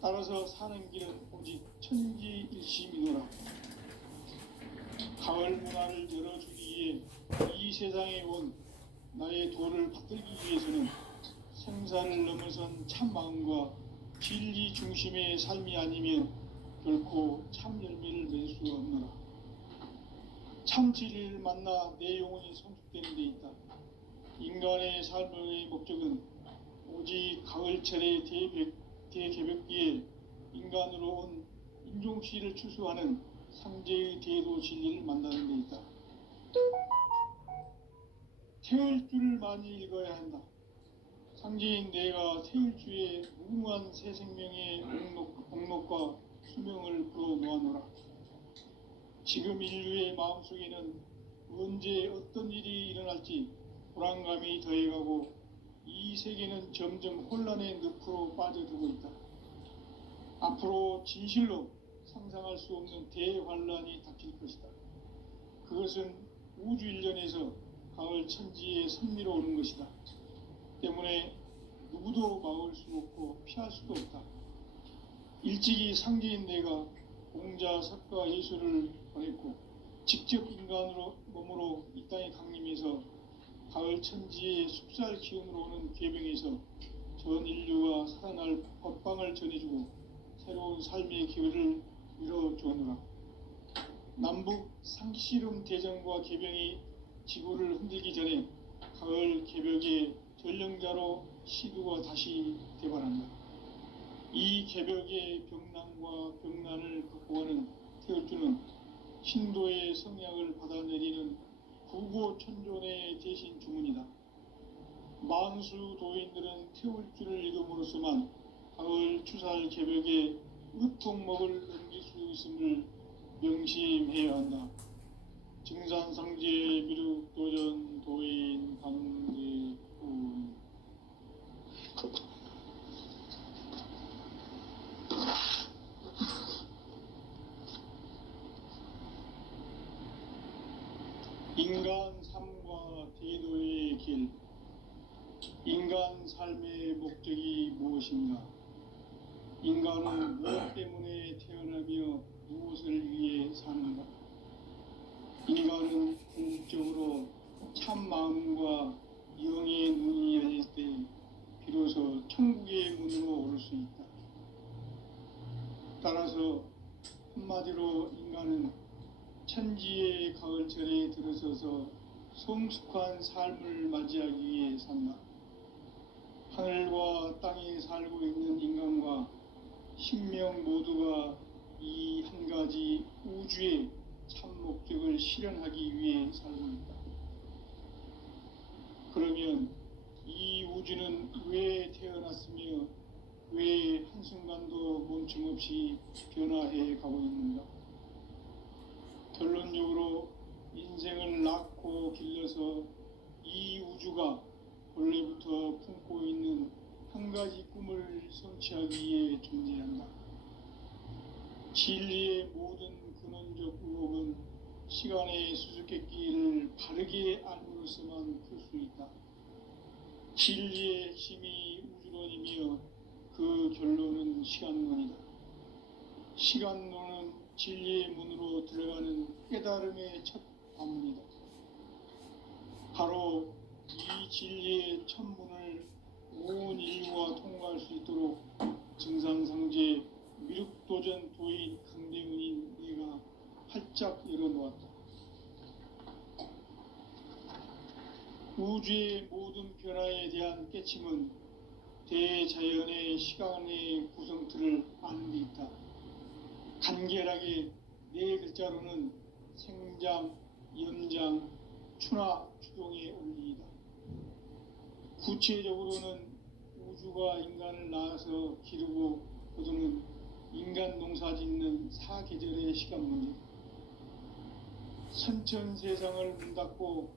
따라서 사는 길은 오직 천지일심이노라. 가을 문화를 열어주기 위해 이 세상에 온 나의 도를 받들기 위해서는 생사를 넘어선 참 마음과 진리 중심의 삶이 아니면 결코 참 열매를 맺을 수 없노라. 참 진리를 만나 내 영혼이 성숙되는 데 있다. 인간의 삶의 목적은 오직 가을철의 대개벽기에 인간으로 온 인종시를 추수하는 상제의 대도 진리를 만나는 데 있다. 태을 줄을 많이 읽어야 한다. 상제인 내가 태을 주에 무궁한 새 생명의 목록과 수명을 불어 모아노라. 지금 인류의 마음속에는 언제 어떤 일이 일어날지 불안감이 더해가고 이 세계는 점점 혼란의 늪으로 빠져들고 있다. 앞으로 진실로 상상할 수 없는 대환란이 닥칠 것이다. 그것은 우주 일련에서 가을 천지에 선미로 오는 것이다. 때문에 누구도 막을 수 없고 피할 수도 없다. 일찍이 상제인 내가 공자, 석가, 예수를 보냈고 직접 인간으로 몸으로 이 땅에 강림해서 가을 천지의 숲살 기운으로 오는 계병에서 전 인류가 살아날 법방을 전해주고 새로운 삶의 기회를 열어주었노라. 남북 상씨름 대전과 계병이 지구를 흔들기 전에 가을 개벽의 전령자로 시두가 다시 대발한다. 이 개벽의 병난과 병난을 극복하는 태을주는 신도의 성약을 받아내리는 구고천존의 대신 주문이다. 만수 도인들은 태울주를 읽음으로써만 가을 추살 개벽의 으통목을 넘길 수 있음을 명심해야 한다. 증산상제 미륵도전 도인 강대군. 인간 삶과 대도의 길. 인간 삶의 목적이 무엇인가? 인간은 무엇 때문에 태어나며 무엇을 위해 사는가? 인간은 궁극적으로 참 마음과 영의 눈이 열릴 때 비로소 천국의 문으로 오를 수 있다. 따라서 한마디로 인간은 천지의 가을철에 들어서서 성숙한 삶을 맞이하기 위해 산다. 하늘과 땅에 살고 있는 인간과 신명 모두가 이 한 가지 우주의 참 목적을 실현하기 위해 살고 있다. 그러면 이 우주는 왜 태어났으며 왜 한순간도 멈춤없이 변화해 가고 있는가? 결론적으로 인생을 낳고 길러서 이 우주가 원래부터 품고 있는 한 가지 꿈을 성취하기 위해 존재한다. 진리의 모든 근원적 의혹은 시간의 수수께끼를 바르게 알므로서만 풀 수 있다. 진리의 핵심이 우주론이며 그 결론은 시간론이다. 시간론은 진리의 문으로 들어가는 깨달음의 첫 관문이다. 바로 이 진리의 첫 문을 온 인류가 통과할 수 있도록 증산상제 미륵도전 도인 강대훈인 내가 활짝 열어놓았다. 우주의 모든 변화에 대한 깨침은 대자연의 시간의 구성틀을 아는 데 있다. 간결하게 네 글자로는 생장, 연장, 추나 추동의 원리이다. 구체적으로는 우주가 인간을 낳아서 기르고 거두는 인간 농사 짓는 사계절의 시간 문제. 선천세상을 문 닫고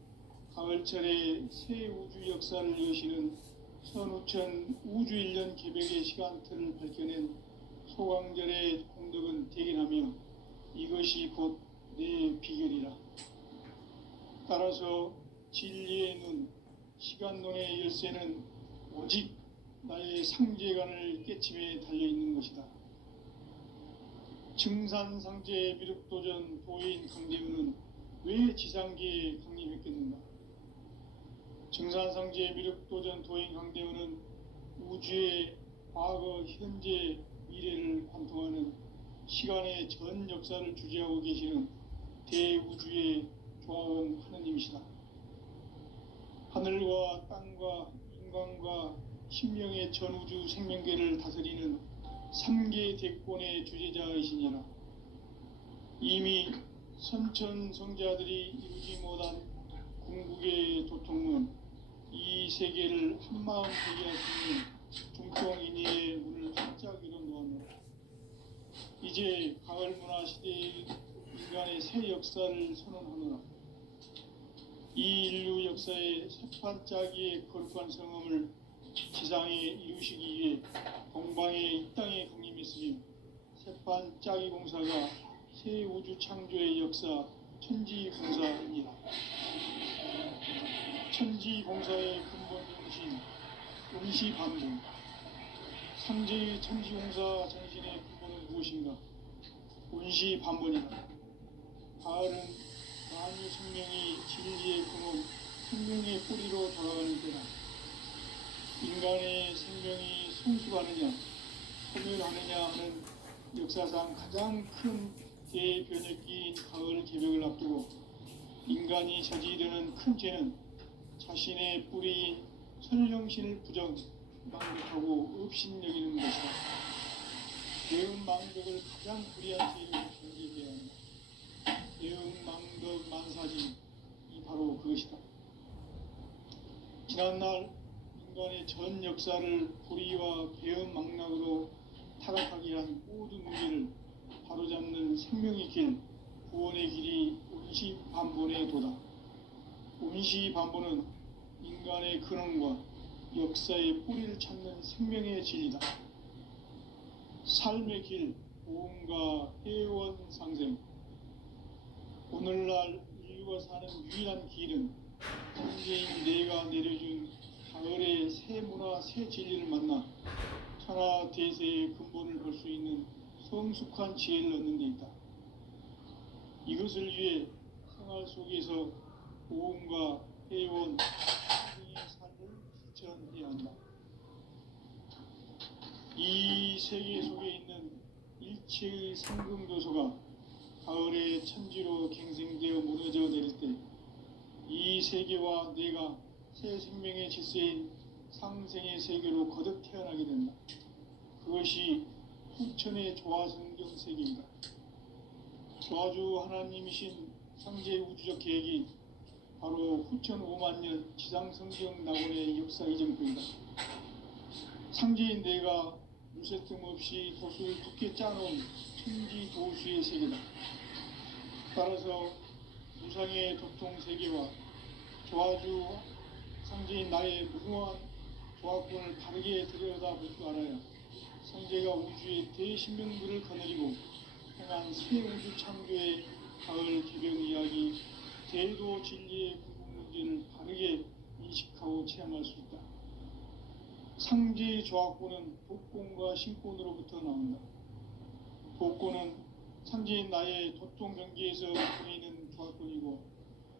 가을철에 새 우주 역사를 여시는 선우천 우주일년 개벽의 시간틀을 밝혀낸 소강절의 공덕은 대견하며 이것이 곧 내 비결이라. 따라서 진리의 눈, 시간론의 열쇠는 오직 나의 상제관을 깨침에 달려있는 것이다. 증산상제 미륵도전 도인 강대우는 왜 지상계에 강림했겠는가? 증산상제 미륵도전 도인 강대우는 우주의 과거, 현재, 미래를 관통하는 시간의 전 역사를 주재하고 계시는 대우주의 조화원 하느님이시다. 하늘과 땅과 인간과 신명의 전우주 생명계를 다스리는 3계 대권의 주제자이시니라. 이미 선천성자들이 이루지 못한 궁극의 도통문, 이 세계를 한마음 되게 할 수 있는 중통인의의 문을 활짝 열어놓았노라. 이제 가을 문화 시대의 인간의 새 역사를 선언하노라. 이 인류 역사의 새판짜기의 거룩한 성음을 지상에 이루시기 위해 동방의 이 땅에 강림했으며 새판짜기 공사가 새 우주 창조의 역사 천지공사입니다. 천지공사의 근본 정신 음시반분. 상제의 천지공사 정신의 근본은 무엇인가? 운시반분이다. 가을은 만유 생명이 진리의 근원, 생명의 뿌리로 돌아가는 때다. 인간의 생명이 성숙하느냐, 소멸하느냐 하는 역사상 가장 큰 대변혁기인 가을 개벽을 앞두고 인간이 저지르는 큰 죄는 자신의 뿌리인 설령신을 부정, 망각하고 업신여기는 것이다. 대응 망덕을 가장 불의한 죄로 경계해야 한다. 대응 망덕 만사지, 이 바로 그것이다. 지난날 인간의 전 역사를 불의와 배은 망락으로 타락하게 한 모든 문제를 바로잡는 생명의 길, 구원의 길이 운시반본의 도다. 운시반본은 인간의 근원과 역사의 뿌리를 찾는 생명의 진리다. 삶의 길, 보험과 회원 상생. 오늘날 인류가 사는 유일한 길은 현재인 내가 내려준 가을의 새 문화, 새 진리를 만나 천하 대세의 근본을 볼 수 있는 성숙한 지혜를 얻는 데 있다. 이것을 위해 생활 속에서 보험과 회원, 상생의 삶을 실천해야 한다. 이 세계 속에 있는 일체의 상금 요소가 가을의 천지로 갱생되어 무너져 내릴 때 이 세계와 내가 새 생명의 질서인 상생의 세계로 거듭 태어나게 된다. 그것이 후천의 조화성경 세계이다. 조화주 하나님이신 상제 우주적 계획이 바로 후천 5만년 지상성경 낙원의 역사 이정표이다. 상제인 내가 무쇠 틈 없이 도수를 굳게 짜놓은 천지 도수의 세계다. 따라서 무상의 도통 세계와 조화주 상제인 나의 무궁한 조화권을 바르게 들여다볼 줄 알아야 상제가 우주의 대신명들을 거느리고 행한 새 우주 창조의 가을 개벽 이야기, 대도 진리의 궁극 문제를 바르게 인식하고 체험할 수 있다. 상제의 조화권은 도권과 신권으로부터 나온다. 도권은 상제인 나의 도통 경계에서 보이는 조화권이고,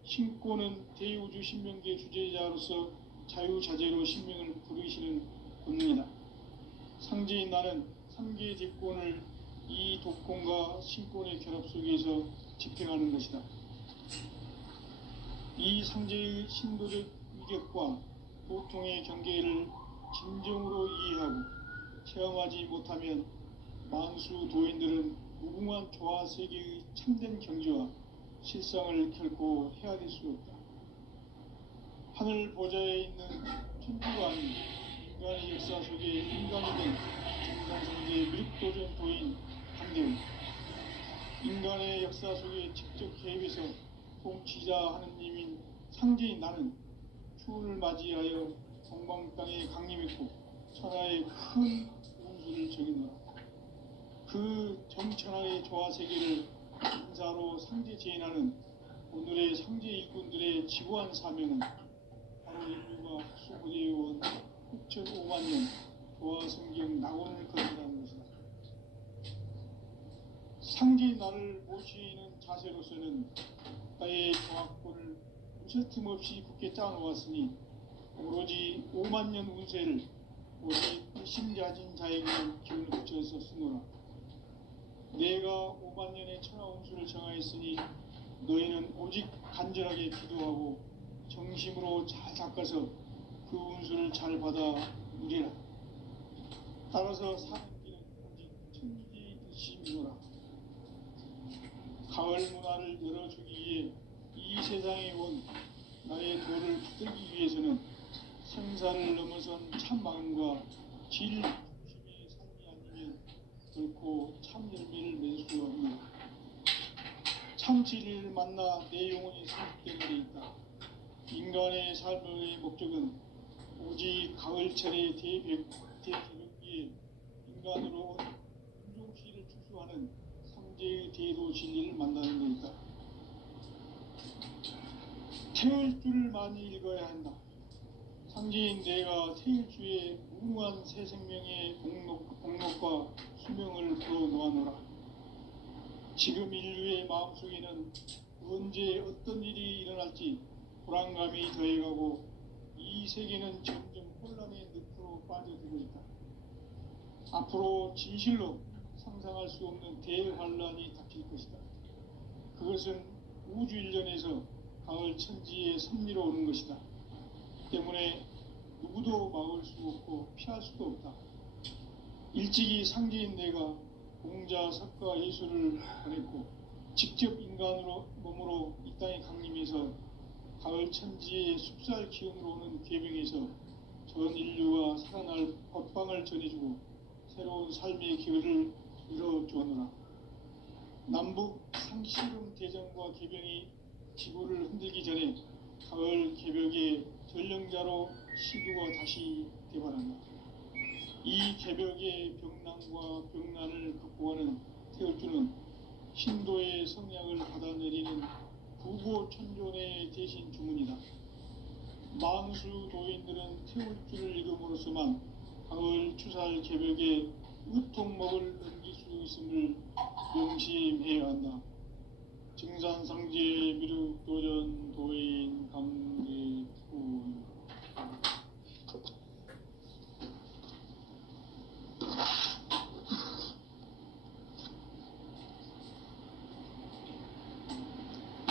신권은 대우주 신명계 주제자로서 자유자재로 신명을 부르시는 권능이다. 상제인 나는 3계 대권을 이 도권과 신권의 결합 속에서 집행하는 것이다. 이 상제의 신도적 위격과 도통의 경계를 진정으로 이해하고 체험하지 못하면 만수 도인들은 무궁한 조화 세계의 참된 경지와 실상을 결코 헤아릴 수 없다. 하늘 보좌에 있는 천주가 아닌 인간의 역사 속에 인간이 된 증산성제 미륵도전 도인 강대우. 인간의 역사 속에 직접 개입해서 통치자 하느님인 상제인 나는 추운을 맞이하여 동방 땅에 강림했고 천하의 큰 운수를 적인노라. 그 정천하의 조화 세계를 인사로 상제 제인하는 오늘의 상제 일꾼들의 지구한 사명은 바로 인류가 수고되어온 6,500만 년 도화성경 낙원을 건너라는 것이다. 상지 나를 모시는 자세로서는 나의 정확권을 무쇠틈 없이 굳게 짜놓았으니 오로지 5만 년 운세를 오직 일심자진 자에게만 기운을 붙여서 쓰노라. 내가 5만 년의 천하 운수를 정하였으니 너희는 오직 간절하게 기도하고 정심으로 잘 닦아서 그 운수를 잘 받아 누리라. 따라서 사는 길은 오직 천지 일심이노라. 가을 문화를 열어주기 위해 이 세상에 온 나의 도를 붙들기 위해서는 생사를 넘어선 참 마음과 질 중심의 삶이 아니면 결코 참 열매를 맺을 수 없는 참 진리를 만나 내 영혼이 성숙되는 데 있다. 인간의 삶의 목적은 오직 가을철의 대개벽기에 인간으로 온 윤종시를 추수하는 상제의 대도 진리를 만나는 데 있다. 태을 줄을 많이 읽어야 한다. 상제인 내가 태일주의 무궁한 새 생명의 공록과 수명을 불어놓아노라. 지금 인류의 마음속에는 언제 어떤 일이 일어날지 불안감이 더해가고 이 세계는 점점 혼란의 늪으로 빠져들고 있다. 앞으로 진실로 상상할 수 없는 대환란이 닥칠 것이다. 그것은 우주 일련에서 가을 천지의 섭리로 오는 것이다. 때문에 누구도 막을 수 없고 피할 수도 없다. 일찍이 상제인 내가 공자, 석가, 예수를 보냈고 직접 인간으로 몸으로 이 땅에 강림해서 가을 천지의 숲살 기운으로 오는 계명에서 전 인류가 살아날 법방을 전해주고 새로운 삶의 기회를 이뤄주었노라. 남북 상시름 대전과 개병이 지구를 흔들기 전에 가을 개벽의 전령자로 시두가 다시 대발한다. 이 개벽의 병난과 병난을 극복하는 태울주는 신도의 성량을 받아내리는 구고천존의 대신 주문이다. 만수 도인들은 태울주를 읽음으로써만 가을 추살 개벽의 우통목을 넘길 수 있음을 명심해야 한다. 증산상제 미륵도전 도인 감대군.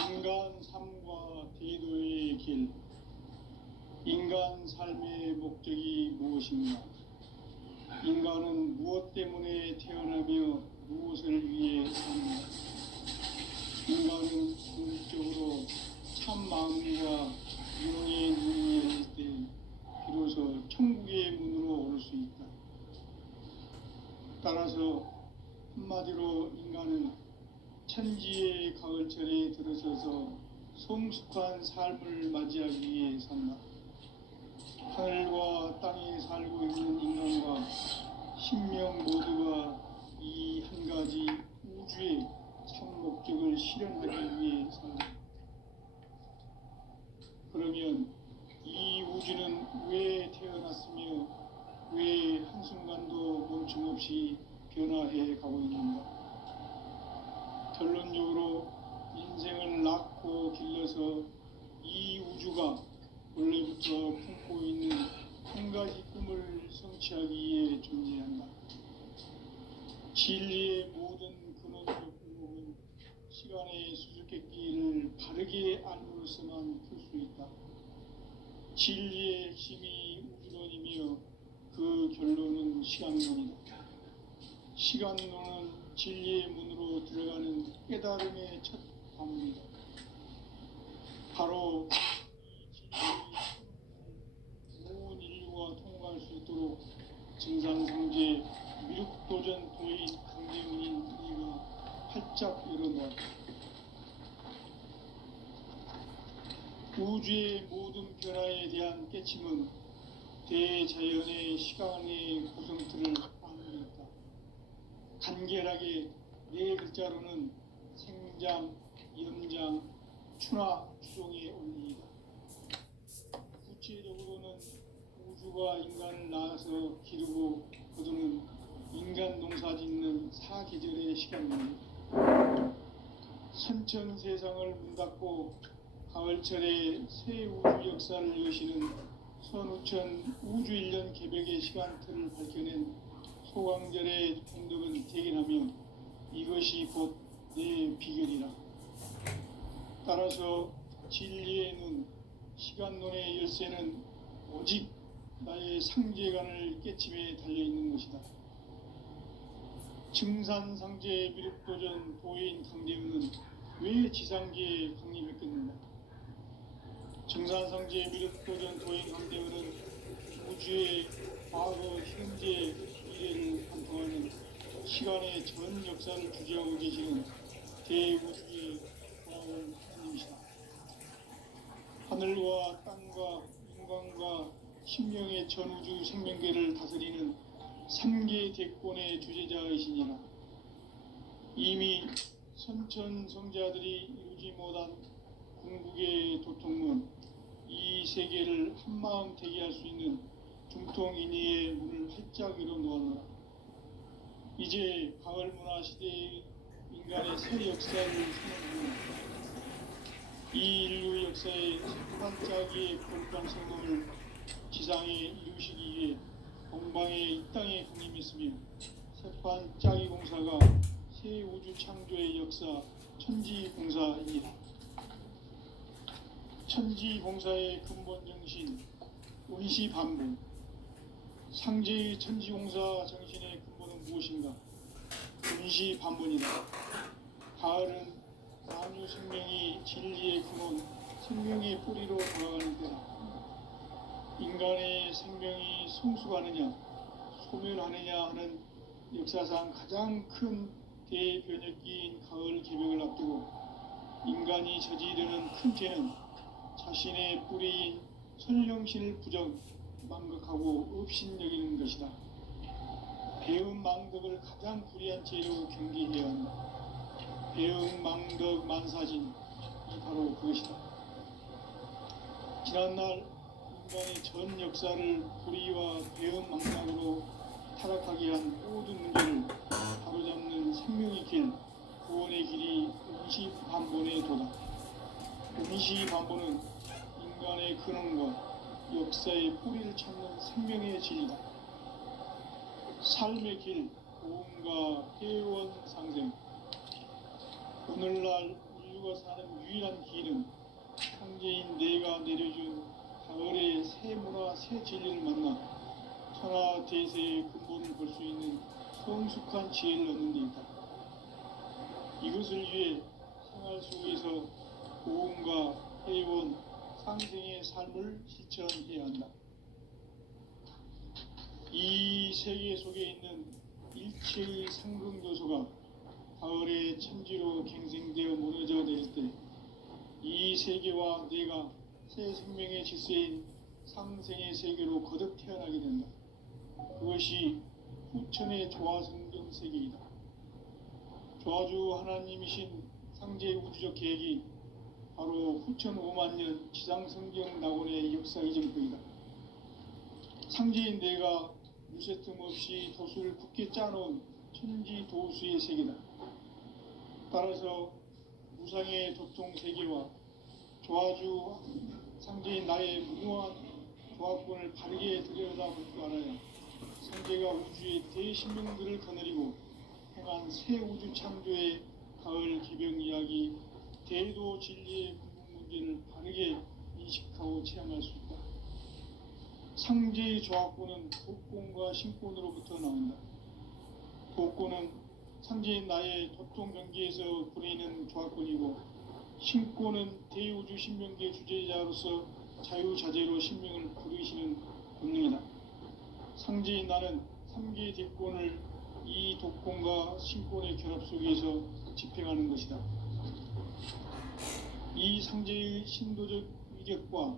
인간 삶과 대도의 길. 인간 삶의 목적이 무엇인가? 인간은 무엇 때문에 태어나며 무엇을 위해 사는가? 인간은 궁극적으로 참 마음과 영의 눈이 열릴 때 비로소 천국의 문으로 오를 수 있다. 따라서 한마디로 인간은 천지의 가을철에 들어서서 성숙한 삶을 맞이하기 위해 산다. 하늘과 땅에 살고 있는 인간과 신명 모두가 이 한 가지 우주의 참 목적을 실현하기 위해 산다. 그러면 이 우주는 왜 태어났으며 왜 한순간도 멈춤없이 변화해 가고 있는가? 결론적으로 인생을 낳고 길러서 이 우주가 원래부터 품고 있는 한 가지 꿈을 성취하기 위해 존재한다. 진리의 모든 근원적 의목은 시간의 수수께끼를 바르게 알므로서만 풀 수 있다. 진리의 핵심이 우주론이며 그 결론은 시간론이다. 시간론은 진리의 문으로 들어가는 깨달음의 첫 관문이다. 바로 이 진리의 온 인류가 통과할 수 있도록 증산상제 미륵도전 도의 강대문인 우리가 활짝 열어놓았다. 우주의 모든 변화에 대한 깨침은 대자연의 시간의 구성틀을 만들었다. 간결하게 네 글자로는 생장, 연장, 추나, 추종의 원리이다. 구체적으로는 우주가 인간을 낳아서 기르고 시간입니다. 선천 세상을 문 닫고 가을철에 새 우주 역사를 여시는 선우천 우주 1년 개벽의 시간틀을 밝혀낸 소강절의 공덕은 대견하며 이것이 곧 내 비결이라. 따라서 진리의 눈, 시간론의 열쇠는 오직 나의 상제관을 깨침에 달려있는 것이다. 증산상제 미륵도전 도인 강대우는 왜 지상계에 강림했겠는가? 증산상제 미륵도전 도인 강대우는 우주의 과거, 현재, 미래를 관통하는 시간의 전 역사를 주재하고 계시는 대우주의 돌아온 하나님이시다. 하늘과 땅과 인간과 신명의 전우주 생명계를 다스리는 3계 대권의 주제자이시니라. 이미 선천 성자들이 이루지 못한 궁극의 도통문, 이 세계를 한마음 대기할 수 있는 중통인의의 문을 활짝 열어 놓았노라. 이제 가을 문화 시대의 인간의 새 역사를 선언합니다. 이 인류 역사의 반짝이의 거룩한 성공을 지상에 이루시기 위해 공방에 이 땅에 강림했으며 새반짝이 공사가 새 우주 창조의 역사 천지공사입니다. 천지공사의 근본 정신 운시반복. 상제의 천지공사 정신의 근본은 무엇인가? 운시반복이다. 가을은 만유 생명이 진리의 근원, 생명의 뿌리로 돌아가는 때다. 인간의 생명이 성숙하느냐, 소멸하느냐 하는 역사상 가장 큰 대변혁기인 가을 개벽을 앞두고 인간이 저지르는 큰 죄는 자신의 뿌리인 선령신을 부정, 망각하고 업신여기는 것이다. 배음 망덕을 가장 불의한 죄로 경계해야 한다. 배음 망덕 만사진이 바로 그것이다. 지난날 인간의 전 역사를 불의와 배음 망상으로 타락하게 한 모든 문제를 바로잡는 생명의 길, 구원의 길이 운시반본의 도다. 운시반본은 인간의 근원과 역사의 뿌리를 찾는 생명의 진리다. 삶의 길, 고음과 회원 상생. 오늘날 인류가 사는 유일한 길은 상제인 내가 내려준 가을의 새 문화, 새 진리를 만나 천하 대세의 근본을 볼 수 있는 성숙한 지혜를 얻는 데 있다. 이것을 위해 생활 속에서 고음과 회원, 상생의 삶을 실천해야 한다. 이 세계 속에 있는 일체의 상승요소가 가을의 천지로 갱생되어 무너져 내릴 때 이 세계와 내가 새 생명의 질서인 상생의 세계로 거듭 태어나게 된다. 그것이 후천의 조화성경 세계이다. 조화주 하나님이신 상제의 우주적 계획이 바로 후천 5만 년 지상성경 낙원의 역사 이전부이다. 상제인 내가 무쇠 틈 없이 도수를 굳게 짜놓은 천지 도수의 세계다. 따라서 무상의 도통 세계와 조화주 상제인 나의 무모한 조합권을 바르게 들여다볼 줄 알아야 상제가 우주의 대신명들을 거느리고 행한 새 우주 창조의 가을 개벽 이야기, 대도 진리의 궁극 문제를 바르게 인식하고 체험할 수 있다. 상제의 조합권은 도권과 신권으로부터 나온다. 도권은 상제인 나의 도통 경계에서 부리는 조합권이고, 신권은 대우주 신명계 주제자로서 자유자재로 신명을 부르시는 권능이다. 상제인 나는 3계 대권을 이 도권과 신권의 결합 속에서 집행하는 것이다. 이 상제의 신도적 위력과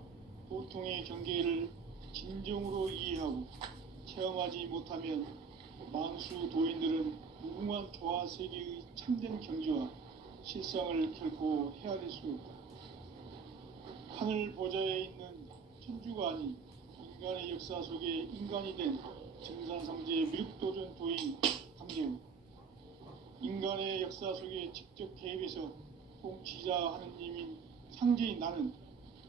도통의 경계를 진정으로 이해하고 체험하지 못하면 만수 도인들은 무궁한 조화 세계의 참된 경지와 실상을 결코 헤아릴 수 없다. 하늘 보좌에 있는 천주가 아닌 인간의 역사 속에 인간이 된 증산상제의 미륵도전 도인 강제우. 인간의 역사 속에 직접 개입해서 통치자 하느님인 상제인 나는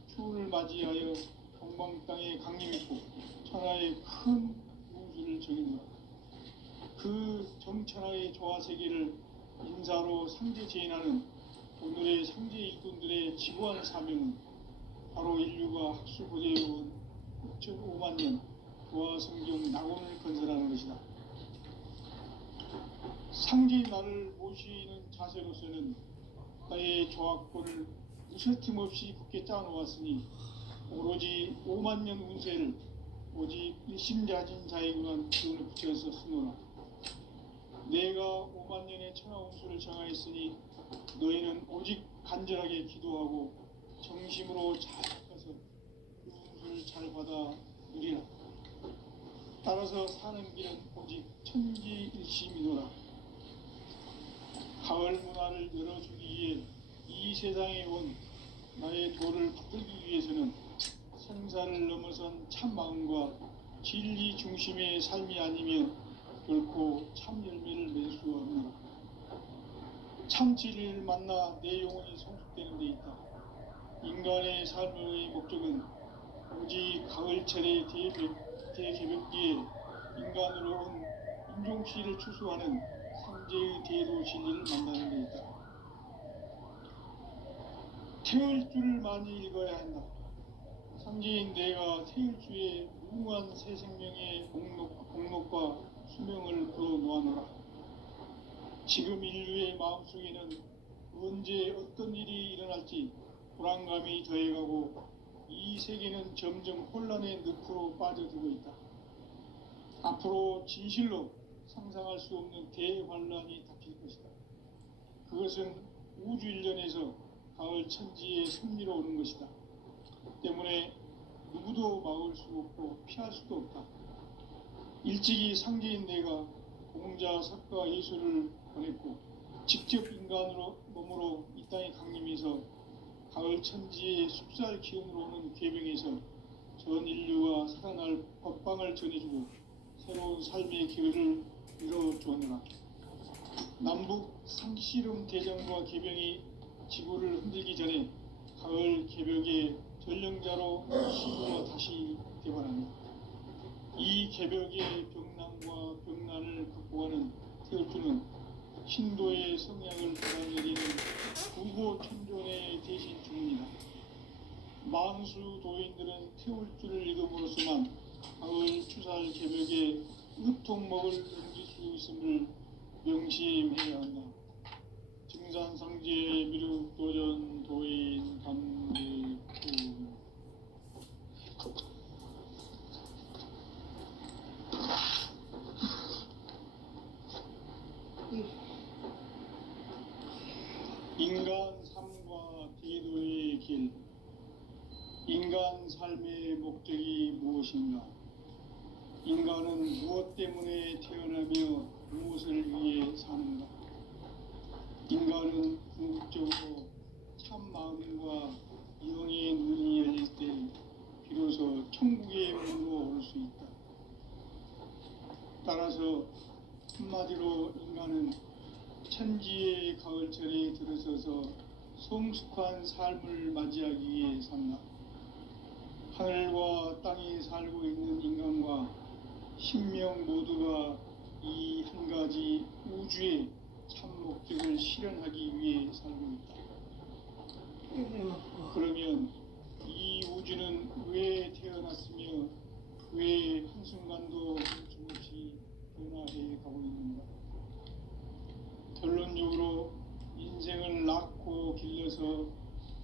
추후를 맞이하여 동방 땅에 강림했고 천하의 큰 운수를 정했노라. 그 정천하의 조화세계를 인사로 상제 제인하는 오늘의 상제 일꾼들의 지구한 사명은 바로 인류가 학수고대해온 6,5만 년 조화성경 낙원을 건설하는 것이다. 상제의 나를 모시는 자세로서는 나의 조합권을 무쇠틈 없이 굳게 짜놓았으니 오로지 5만 년 운세를 오직 일심자진 자에게만 기운을 붙여서 쓰노라. 내가 5만 년의 천하 운수를 정하였으니 너희는 오직 간절하게 기도하고 정심으로 잘 닦아서 그 운수를 잘 받아 누리라. 따라서 사는 길은 오직 천지일심이노라. 가을 문화를 열어주기 위해 이 세상에 온 나의 도를 붙들기 위해서는 생사를 넘어선 참 마음과 진리 중심의 삶이 아니면 결코 참 열매를 맺을 수 없노라. 참 진리를 만나 내 영혼이 성숙되는 데 있다. 인간의 삶의 목적은 오직 가을철의 대개벽기에 인간으로 온 인종시를 추수하는 삼재의 대도 진리를 만나는 데 있다. 태을 줄을 많이 읽어야 한다. 상제인 내가 태을 주의 무궁한 새 생명의 공목과 수명을 풀어놓아노라. 지금 인류의 마음속에는 언제 어떤 일이 일어날지 불안감이 더해가고 이 세계는 점점 혼란의 늪으로 빠져들고 있다. 앞으로 진실로 상상할 수 없는 대환란이 닥칠 것이다. 그것은 우주 일련에서 가을 천지의 섭리로 오는 것이다. 때문에 누구도 막을 수 없고 피할 수도 없다. 일찍이 상제인 내가 공자, 석가, 예수를 보냈고 직접 인간으로 몸으로 이 땅에 강림해서 가을 천지의 숲살 기운으로 오는 계병에서 전 인류가 살아날 법방을 전해주고 새로운 삶의 기회를 이뤄주었노라. 남북 상씨름 대전과 계병이 지구를 흔들기 전에 가을 개벽의 전령자로 시구가 다시 개발한다. 이 개벽의 병난과 병난을 극복하는 태울주는 신도의 성향을 받아내리는 구호 천존의 대신 주문이다. 만수 도인들은 태울주를 읽음으로써만 가을 추살 개벽의 의통목을 넘길 수 있음을 명심해야 한다. 증산상제 미륵도전 도인 감리구 인간 삶과 대도의 길. 인간 삶의 목적이 무엇인가? 인간은 무엇 때문에 태어나며 무엇을 위해 사는가? 인간은 궁극적으로 참 마음과 영의 눈이 열릴 때 비로소 천국의 문으로 올 수 있다. 따라서 한마디로 인간은 천지의 가을철에 들어서서 성숙한 삶을 맞이하기 위해 산다. 하늘과 땅에 살고 있는 인간과 신명 모두가 이 한 가지 우주의 참 목적을 실현하기 위해 살고 있다. 그러면 이 우주는 왜 태어났으며 왜 한순간도 멈춤없이 변화해 가고 있는가? 결론적으로 인생을 낳고 길러서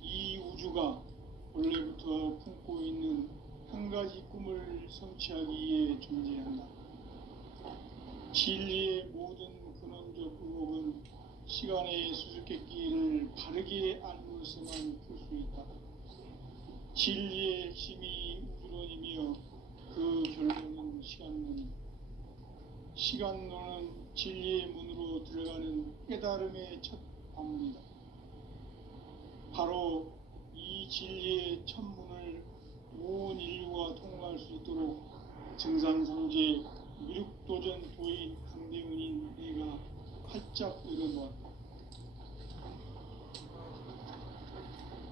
이 우주가 원래부터 품고 있는 한 가지 꿈을 성취하기 위해 존재한다. 진리의 모든 근원적 의혹은 시간의 수수께끼를 바르게 알므로서만 풀 수 있다. 진리의 핵심이 우주론이며 그 결론은 시간론이다. 시간론은 진리의 문으로 들어가는 깨달음의 첫 관문이다. 바로 이 진리의 첫 문을 온 인류가 통과할 수 있도록 증산상제 미륵도전 도인 강대문인 내가 활짝 활짝 열어놓았다.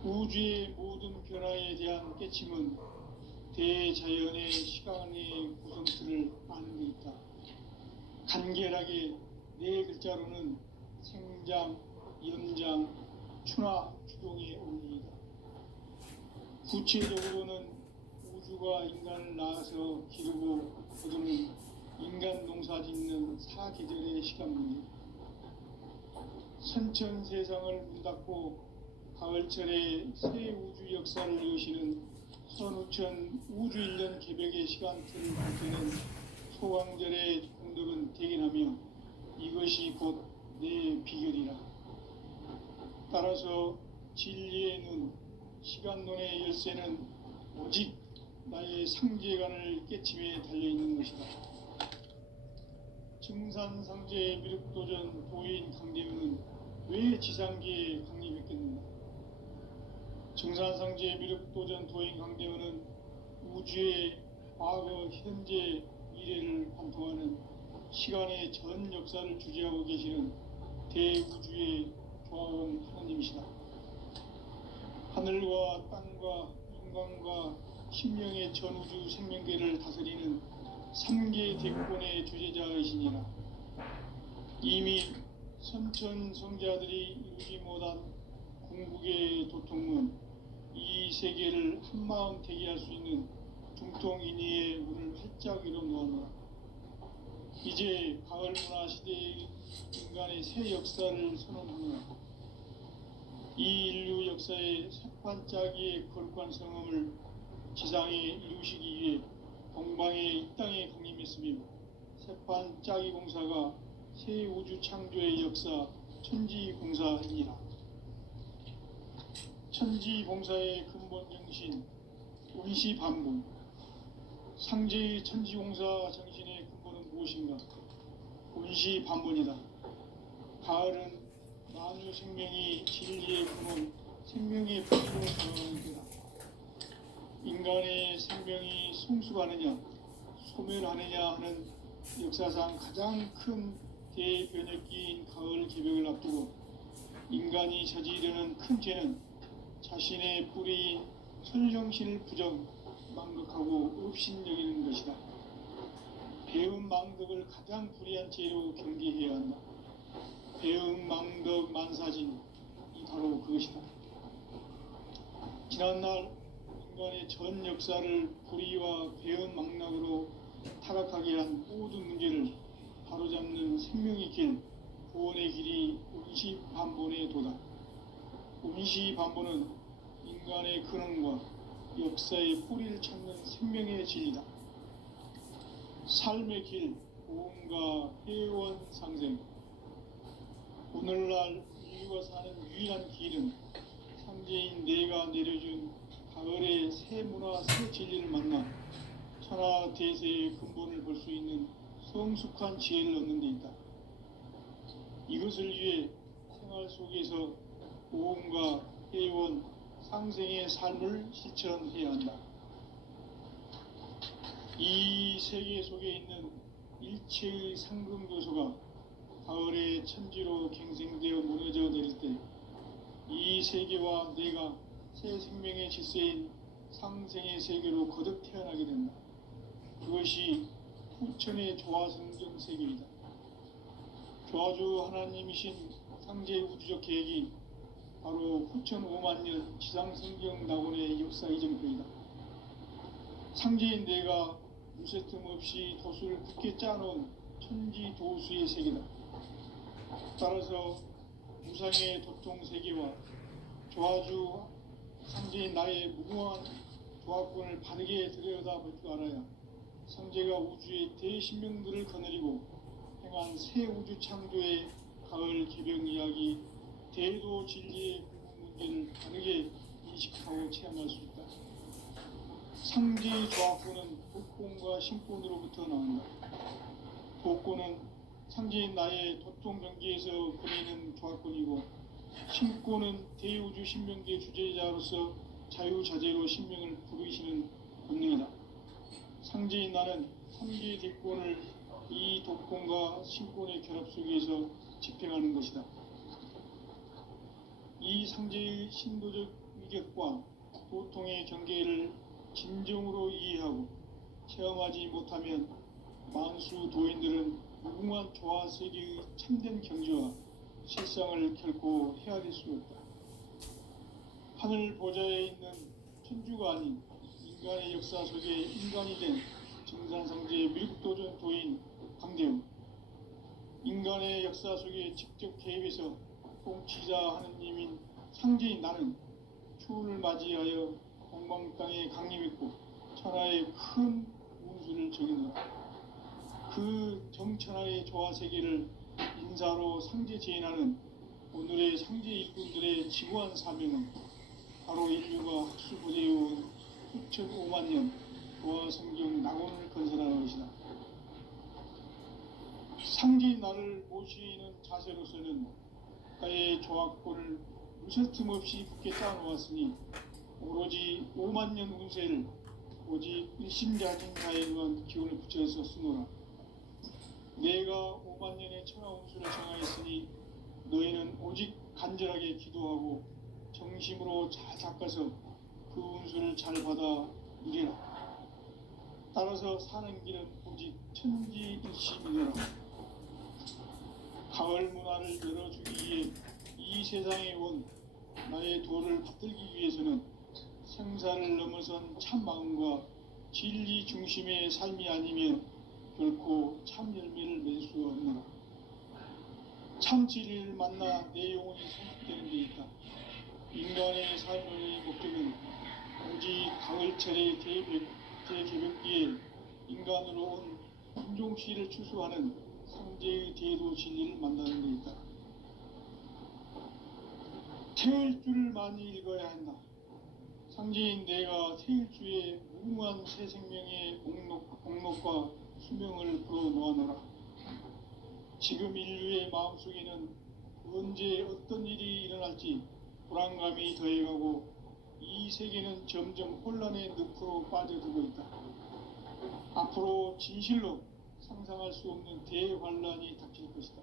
우주의 모든 변화에 대한 깨침은 대자연의 시간의 구성틀을 아는 데 있다. 간결하게 네 글자로는 생장, 연장, 추나 추동의 원리이다. 구체적으로는 우주가 인간을 낳아서 기르고 거두는 인간 농사 짓는 사계절의 시간 문제, 선천 세상을 문 닫고 가을철에 새 우주 역사를 여시는 선우천 우주 1년 개벽의 시간틀을 밝히는 소강절의 공덕은 대견하며 이것이 곧 내 비결이라. 따라서 진리의 눈, 시간론의 열쇠는 오직 나의 상제관을 깨침에 달려있는 것이다. 증산상제 미륵도전 도인 강대우는 왜 지상계에 강림했겠는가? 증산상제 미륵도전 도인 강대우는 우주의 과거, 현재, 미래를 관통하는 시간의 전 역사를 주재하고 계시는 대우주의 조화원 하나님이시다. 하늘과 땅과 인간과 신명의 전우주 생명계를 다스리는 3계 대권의 주재자이시니라. 이미 선천 성자들이 이루지 못한 궁극의 도통문, 이 세계를 한마음 대기할 수 있는 중통인의의 문을 활짝 열어놓았노라. 이제 가을 문화 시대의 인간의 새 역사를 선언하노라. 이 인류 역사의 새반짝이의 거룩한 성음을 지상에 이루시기 위해 동방에 이 땅에 강림했으며 새반짝이 공사가 새 우주 창조의 역사 천지공사이니라. 천지공사의 근본 정신 운시반분, 상제의 천지공사 정신의 근본은 무엇인가? 운시반분이다. 가을은 만유 생명이 진리의 근원, 생명의 본으로 전하는 때다. 인간의 생명이 성숙하느냐, 소멸하느냐 하는 역사상 가장 큰 대변혁기인 가을 개벽을 앞두고 인간이 저지르는 큰 죄는 자신의 뿌리인 천정신을 부정, 망극하고 업신여기는 것이다. 배움 망덕을 가장 불의한 죄로 경계해야 한다. 배움 망덕 만사진이 바로 그것이다. 지난날 인간의 전 역사를 불의와 배움 망락으로 타락하게 한 모든 문제를 바로잡는 생명의 길, 구원의 길이 운시반본의 도다. 운시반본은 인간의 근원과 역사의 뿌리를 찾는 생명의 진리다. 삶의 길, 고음과 회원 상생. 오늘날 인류가 사는 유일한 길은 상제인 내가 내려준 가을의 새 문화, 새 진리를 만나 천하 대세의 근본을 볼 수 있는 성숙한 지혜를 얻는 데 있다. 이것을 위해 생활 속에서 고음과 회원, 상생의 삶을 실천해야 한다. 이 세계 속에 있는 일체의 상금교소가 가을의 천지로 갱생되어 무너져 내릴 때 이 세계와 내가 새 생명의 질서인 상생의 세계로 거듭 태어나게 된다. 그것이 후천의 조화성경 세계이다. 조화주 하나님이신 상제 우주적 계획이 바로 후천 5만 년 지상성경 낙원의 역사 이정표이다. 상제인 내가 무쇠틈 없이 도수를 굳게 짜놓은 천지 도수의 세계다. 따라서 무상의 도통 세계와 조화주 상제인 나의 무궁한 조화권을 바르게 들여다볼 줄 알아야 상제가 우주의 대신명들을 거느리고 행한 새 우주 창조의 가을 개벽 이야기, 대도 진리의 궁극 문제를 바르게 인식하고 체험할 수 있다. 상제의 조화권은 복권과 신권으로부터 나온다. 복권은 상제인 나의 도통 경계에서 그리는 조화권이고, 신권은 대우주 신명계 주제자로서 자유자재로 신명을 부르시는 본능이다. 상제인 나는 3계 대권을 이 독권과 신권의 결합 속에서 집행하는 것이다. 이 상제의 신도적 위격과 고통의 경계를 진정으로 이해하고 체험하지 못하면 만수 도인들은 무궁한 조화세계의 참된 경지와 실상을 결코 헤아릴 수 없다. 하늘 보좌에 있는 천주가 아닌 인간의 역사 속에 인간이 된 증산상제의 밀국도전 도인 강대웅, 인간의 역사 속에 직접 개입해서 통치자 하느님인 상제인 나는 추운을 맞이하여 동방 땅에 강림했고 천하의 큰 운수를 정해놓았다. 그 정천하의 조화세계를 인사로 상제재인하는 오늘의 상제 일꾼들의 지구한 사명은 바로 인류가 학수고대해온 수천 5만 년 조화성경 낙원을 건설하는 것이다. 상제인 나를 모시는 자세로서는 국가의 조합권을 무설틈 없이 굳게 쌓아놓았으니 오로지 5만 년 운세를 오직 일심자진사에만 기운을 붙여서 쓰노라. 내가 5만 년의 천하 운수를 정하였으니 너희는 오직 간절하게 기도하고 정심으로 잘 닦아서 그 운수를 잘 받아 이래라. 따라서 사는 길은 오직 천지일심이더라. 가을 문화를 열어주기 위해 이 세상에 온 나의 도를 받들기 위해서는 생사를 넘어선 참 마음과 진리 중심의 삶이 아니면 결코 참 열매를 맺을 수 없노라. 참 진리를 만나 내 영혼이 성숙되는 데 있다. 인간의 삶의 목적은 오직 가을철의 대개벽기에 인간으로 온 인종씨를 추수하는 상제의 대도 진리를 만나는 데 있다. 태일 줄을 많이 읽어야 한다. 상제인 내가 태일주의 무궁한 새 생명의 공록과 수명을 불어놓아노라. 지금 인류의 마음속에는 언제 어떤 일이 일어날지 불안감이 더해가고 이 세계는 점점 혼란의 늪으로 빠져들고 있다. 앞으로 진실로 상상할 수 없는 대환란이 닥칠 것이다.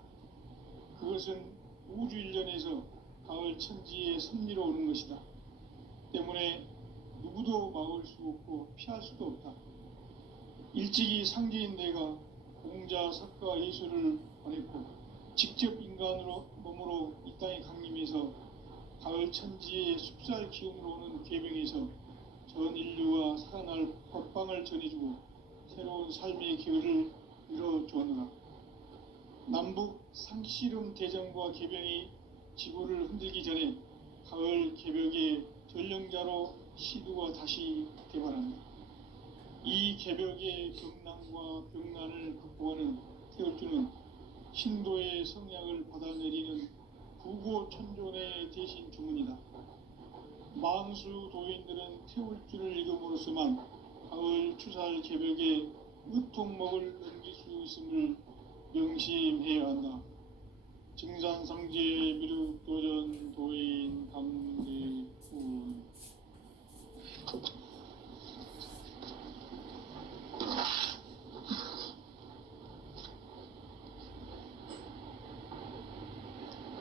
그것은 우주 일련에서 가을 천지의 섭리로 오는 것이다. 때문에 누구도 막을 수 없고 피할 수도 없다. 일찍이 상제인 내가 공자, 석가, 예수를 보냈고 직접 인간으로 몸으로 이 땅에 강림해서 가을 천지의 숲살 기운으로 오는 계명에서 전 인류와 살아날 법방을 전해주고 새로운 삶의 기회를 이뤄주었노라. 남북 상씨름 대전과 계병이 지구를 흔들기 전에 가을 개벽의 전령자로 시두가 다시 개발한다. 이 개벽의 경난과 병난을 극복하는 태울주는 신도의 성약을 받아내리는 부고천존의 대신 주문이다. 만수 도인들은 태울주를 읽음으로써만 가을 추살 개벽에 으통목을 넘길 수 있음을 명심해야 한다. 증산상제 미륵도전 도인 강대훈.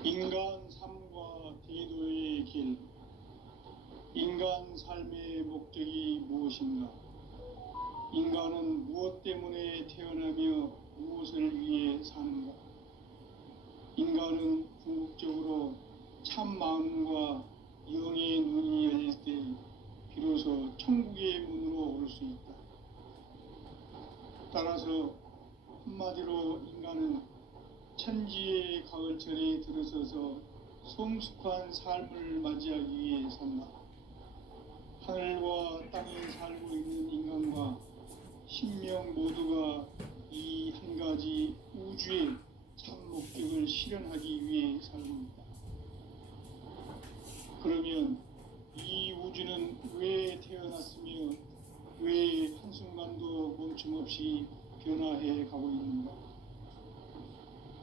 인간 삶과 대도의 길. 인간 삶의 목적이 무엇인가? 인간은 무엇 때문에 태어나며 무엇을 위해 사는가? 인간은 궁극적으로 참 마음과 영의 눈이 열릴 때 비로소 천국의 문으로 올 수 있다. 따라서 한마디로 인간은 천지의 가을철에 들어서서 성숙한 삶을 맞이하기 위해 산다. 하늘과 땅에 살고 있는 인간과 신명 모두가 이 한 가지 우주의 참 목적을 실현하기 위해 살고 있다. 그러면 이 우주는 왜 태어났으며 왜 한순간도 멈춤없이 변화해 가고 있는가?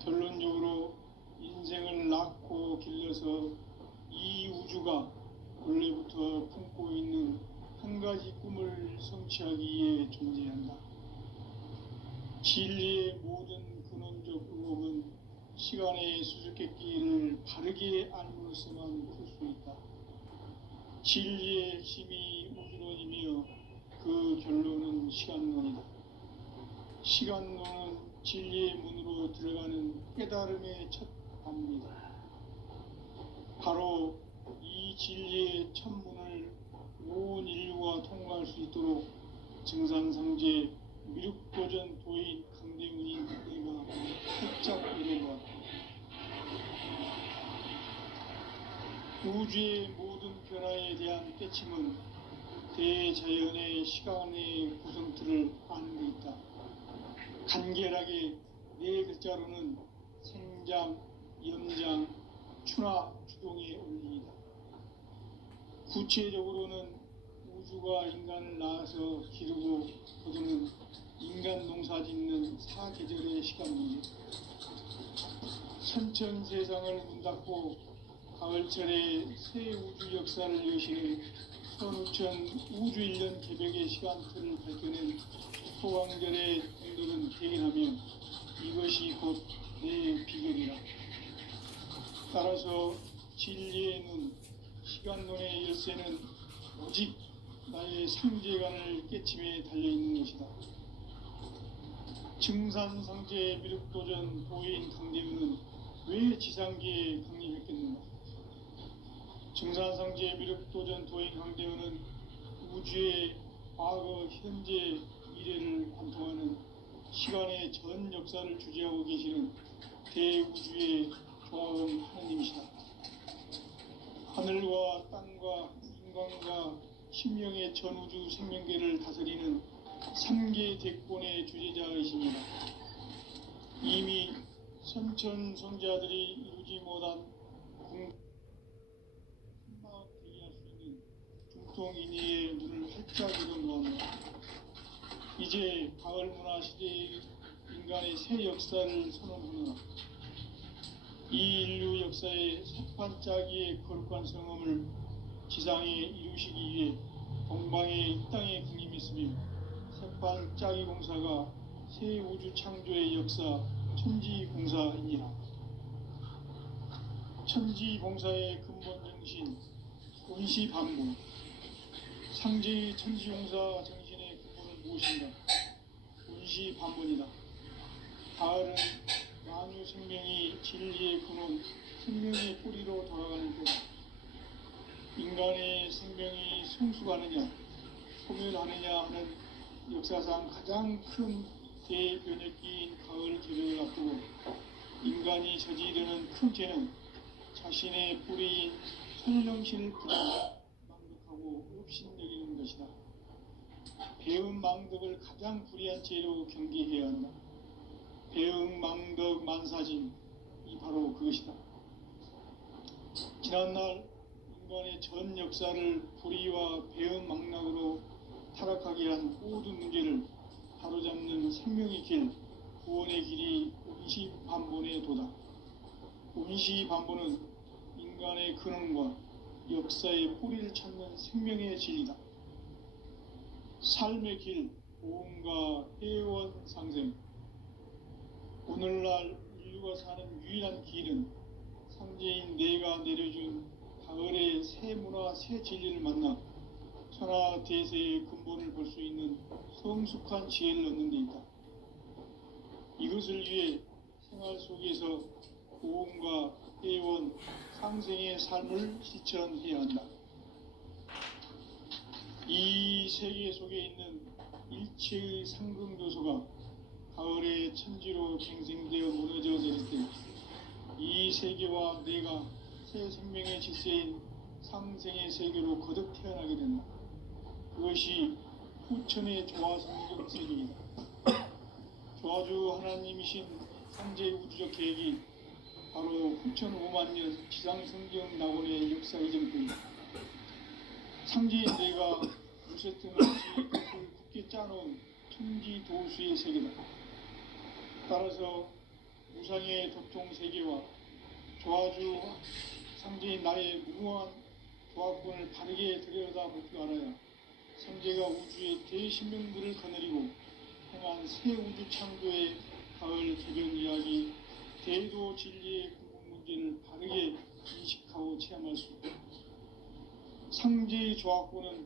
결론적으로 인생을 낳고 길러서 이 우주가 원래부터 품고 있는 한 가지 꿈을 성취하기 위해 존재한다. 진리의 모든 근원적 의혹은 시간의 수수께끼를 바르게 알므로서만 풀 수 있다. 진리의 핵심이 우주론이며 그 결론은 시간론이다. 시간론은 진리의 문으로 들어가는 깨달음의 첫 단문이다. 바로 이 진리의 첫 문을 온 인류가 통과할 수 있도록 증산상제 미륵도전 도인 강대훈이 내가 살짝 이뤄놓았다. 우주의 모든 변화에 대한 깨침은 대자연의 시간의 구성틀을 아는 데 있다. 간결하게 네 글자로는 생장, 연장, 추나 추동의 원리이다. 구체적으로는 우주가 인간을 낳아서 기르고 거두는 인간 농사 짓는 사계절의 시간 문제, 선천 세상을 문 닫고 가을철에 새 우주 역사를 여시는 선우천 우주 1년 개벽의 시간틀을 밝혀낸 소강절의 동들은 대견하며 이것이 곧 내 비결이라. 따라서 진리의 눈, 시간론의 열쇠는 오직 나의 상제관을 깨침에 달려있는 것이다. 증산상제 미륵도전 도인 강대훈은 왜 지상계에 강림했겠는가? 증산상제 미륵도전 도인 강대훈은 우주의 과거, 현재, 미래를 관통하는 시간의 전 역사를 주재하고 계시는 대우주의 조화원 하느님이시다. 하늘과 땅과 인간과 신명의 전우주 생명계를 다스리는 3계 대권의 주제자이십니다. 이미 선천성자들이 이루지 못한 궁마음 대기할 수 있는 중통인의의 눈을 활짝 열어놓았다. 이제 가을 문화 시대의 인간의 새 역사를 선언하노라. 이 인류 역사의 첫 반짝이의 거룩한 성험을 지상에 이루시기 위해 동방에 이 땅에 군림했으며 새반짝이 공사가 새 우주 창조의 역사 천지공사이니라. 천지공사의 근본 정신 운시반본, 상제의 천지공사 정신의 근본은 무엇인가? 운시반본이다. 가을은 만유 생명이 진리의 근원, 생명의 뿌리로 돌아가는 때다. 인간의 생명이 성숙하느냐, 소멸하느냐 하는 역사상 가장 큰 대변혁기인 가을 개벽을 앞두고 인간이 저지르는 큰 죄는 자신의 뿌리인 천령신을 망덕하고 업신여기는 것이다. 배은 망덕을 가장 불의한 죄로 경계해야 한다. 배응 망덕 만사짐이 바로 그것이다. 지난날 인간의 전 역사를 불의와 배응 망락으로 타락하게 한 모든 문제를 바로잡는 생명의 길, 구원의 길이 운시반본의 도다. 운시반본은 인간의 근원과 역사의 뿌리를 찾는 생명의 진리다. 삶의 길, 보험과 회원 상생. 오늘날 인류가 사는 유일한 길은 상제인 내가 내려준 가을의 새 문화, 새 진리를 만나 천하 대세의 근본을 볼 수 있는 성숙한 지혜를 얻는 데 있다. 이것을 위해 생활 속에서 보험과 회원, 상생의 삶을 실천해야 한다. 이 세계 속에 있는 일체의 상금 요소가 가을의 천지로 갱생되어 무너져 내릴 때 이 세계와 내가 새 생명의 질서인 상생의 세계로 거듭 태어나게 된다. 그것이 후천의 조화성경 세계이다. 조화주 하나님이신 상제 우주적 계획이 바로 후천 5만 년 지상성경 낙원의 역사 이전뿐이다. 상제인 내가 무쇠등 없이 굳게 짜놓은 천지 도수의 세계다. 따라서 무상의 도통 세계와 조화주 상제인 나의 무궁한 조화권을 바르게 들여다볼 줄 알아야 상제가 우주의 대신명들을 거느리고 행한 새 우주 창조의 가을 개변 이야기, 대도 진리의 근본 문제를 바르게 인식하고 체험할 수 있다. 상제조합고는